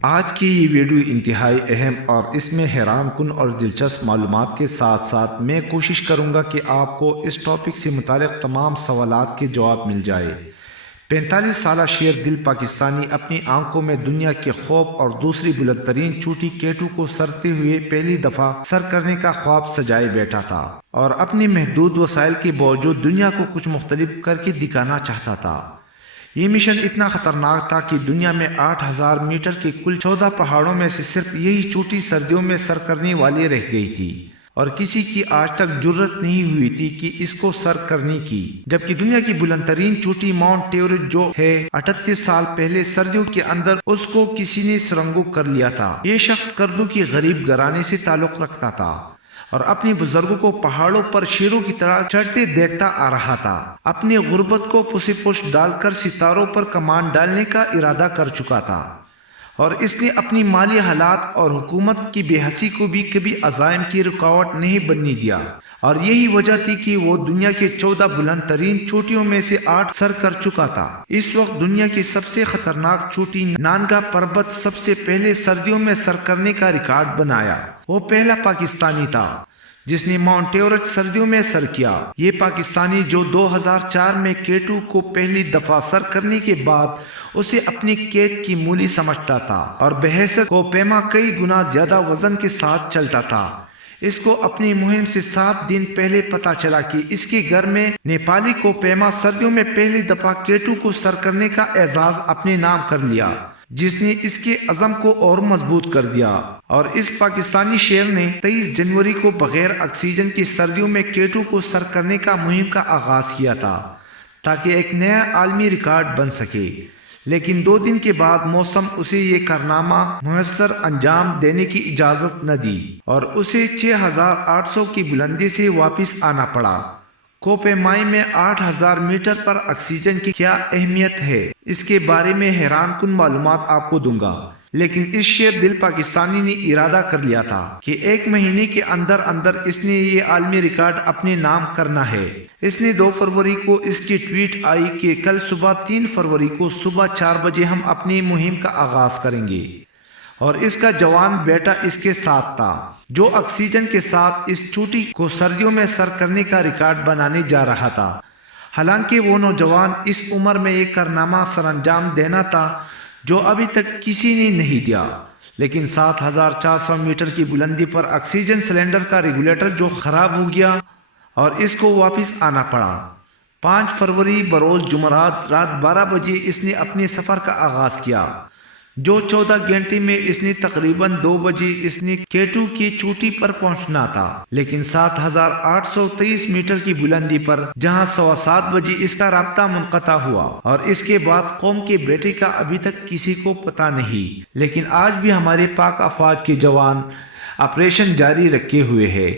آج کی یہ ویڈیو انتہائی اہم اور اس میں حیران کن اور دلچسپ معلومات کے ساتھ ساتھ میں کوشش کروں گا کہ آپ کو اس ٹاپک سے متعلق تمام سوالات کے جواب مل جائے۔ 45 سالہ شیر دل پاکستانی اپنی آنکھوں میں دنیا کے خوف اور دوسری بلند ترین چوٹی K2 کو سرتے ہوئے پہلی دفعہ سر کرنے کا خواب سجائے بیٹھا تھا اور اپنی محدود وسائل کے باوجود دنیا کو کچھ مختلف کر کے دکھانا چاہتا تھا۔ یہ مشن اتنا خطرناک تھا کہ دنیا میں 8000 میٹر کے کل 14 پہاڑوں میں سے صرف یہی چوٹی سردیوں میں سر کرنے والی رہ گئی تھی اور کسی کی آج تک جرت نہیں ہوئی تھی کہ اس کو سر کرنے کی، جبکہ دنیا کی بلند ترین چوٹی ماؤنٹ ایورسٹ جو ہے 38 سال پہلے سردیوں کے اندر اس کو کسی نے سرنگو کر لیا تھا۔ یہ شخص کردو کی غریب گھرانے سے تعلق رکھتا تھا اور اپنی بزرگوں کو پہاڑوں پر شیروں کی طرح چڑھتے دیکھتا آ رہا تھا۔ اپنی غربت کو پس پش ڈال کر ستاروں پر کمان ڈالنے کا ارادہ کر چکا تھا اور اس نے اپنی مالی حالات اور حکومت کی بے حسی کو بھی کبھی عزائم کی رکاوٹ نہیں بننے دیا، اور یہی وجہ تھی کہ وہ دنیا کے 14 بلند ترین چوٹیوں میں سے 8 سر کر چکا تھا۔ اس وقت دنیا کی سب سے خطرناک چوٹی نانگا پربت سب سے پہلے سردیوں میں سر کرنے کا ریکارڈ بنایا۔ وہ پہلا پاکستانی تھا جس نے ماؤنٹ ایورسٹ سردیوں میں سر کیا۔ یہ پاکستانی جو 2004 میں K2 کو پہلی دفعہ سر کرنے کے بعد اسے اپنی قید کی مولی سمجھتا تھا اور بحیثیت کوپیما کئی گنا زیادہ وزن کے ساتھ چلتا تھا، اس کو اپنی مہم سے 7 دن پہلے پتا چلا کہ اس کے گھر میں نیپالی کوپیما سردیوں میں پہلی دفعہ K2 کو سر کرنے کا اعزاز اپنے نام کر لیا، جس نے اس کے عزم کو اور مضبوط کر دیا۔ اور اس پاکستانی شیر نے 23 جنوری کو بغیر آکسیجن کی سردیوں میں K2 کو سر کرنے کا مہم کا آغاز کیا تھا تاکہ ایک نیا عالمی ریکارڈ بن سکے، لیکن 2 دن کے بعد موسم اسے یہ کارنامہ مؤثر انجام دینے کی اجازت نہ دی اور اسے 6800 کی بلندی سے واپس آنا پڑا۔ کوپیمائی میں 8000 میٹر پر آکسیجن کی کیا اہمیت ہے، اس کے بارے میں حیران کن معلومات آپ کو دوں گا، لیکن اس شیر دل پاکستانی نے ارادہ کر لیا تھا کہ 1 مہینے کے اندر اس نے یہ عالمی ریکارڈ اپنے نام کرنا ہے۔ اس نے 2 فروری کو اس کی ٹویٹ آئی کہ کل صبح 3 فروری کو صبح 4 بجے ہم اپنی مہم کا آغاز کریں گے، اور اس کا جوان بیٹا اس کے ساتھ تھا جو آکسیجن کے ساتھ اس چوٹی کو سردیوں میں سر کرنے کا ریکارڈ بنانے جا رہا تھا۔ حالانکہ وہ نوجوان اس عمر میں ایک کارنامہ سر انجام دینا تھا جو ابھی تک کسی نے نہیں دیا، لیکن 7400 میٹر کی بلندی پر آکسیجن سلنڈر کا ریگولیٹر جو خراب ہو گیا اور اس کو واپس آنا پڑا۔ 5 فروری بروز جمعرات رات 12 بجے اس نے اپنے سفر کا آغاز کیا، جو 14 گھنٹے میں اس نے تقریباً 2 بجے اس نے K2 کی چوٹی پر پہنچنا تھا، لیکن 7823 میٹر کی بلندی پر جہاں 7:15 بجے اس کا رابطہ منقطع ہوا، اور اس کے بعد قوم کے بیٹے کا ابھی تک کسی کو پتہ نہیں، لیکن آج بھی ہمارے پاک افواج کے جوان آپریشن جاری رکھے ہوئے ہیں